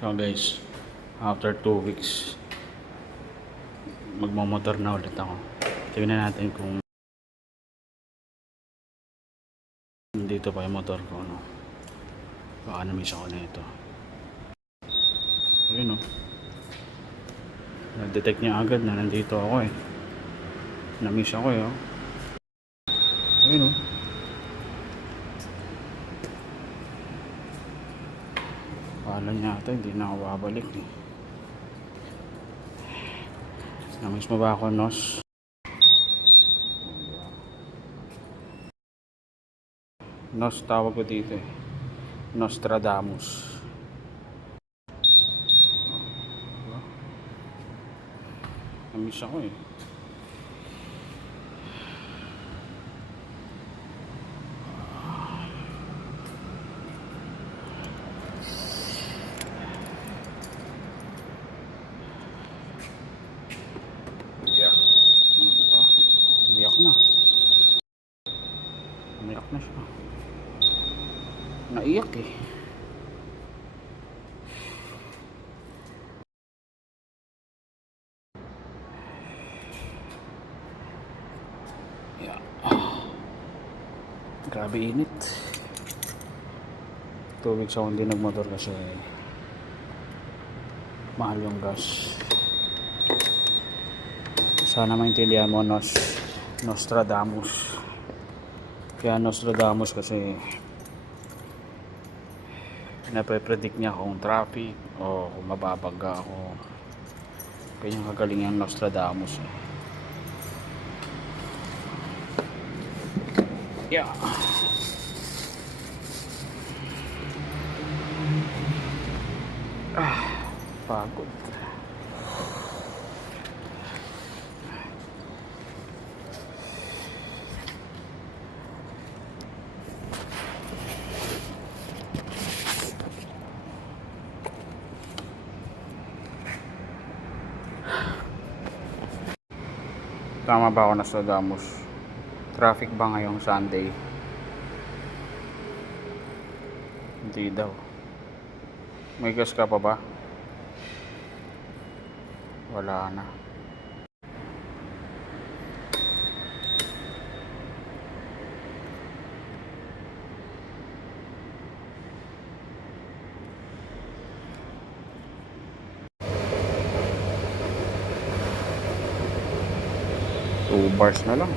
So guys, after 2 weeks, magmamotor na ulit ako. Tingnan natin kung dito pa yung motor ko, ano. Baka na-miss ako na ito. Ayun, oh. Na-detect niya agad na nandito ako eh. Na-miss ako eh, oh. Ayun, oh. Akala niya ata hindi na ako babalik eh. Na-miss mo ba ako, Nos? Nos tawag ko dito eh. Nostradamus. Na-miss ako eh. Diba? Umiyak na. Umiyak na siya. Naiyak eh. Yeah. Grabe init. 2 weeks ako hindi nagmotor kasi mahal yung gas. Sana maintindihan mo, Nostradamus. Kaya Nostradamus kasi nape-predict niya kung traffic o kung mababangga ako. Kanyang kagaling yung Nostradamus eh. Yeah. Pagod. Tama ba ako, Nostradamus? Traffic ba ngayong Sunday? Hindi daw. May gas ka pa ba? Wala na. Two bars na lang.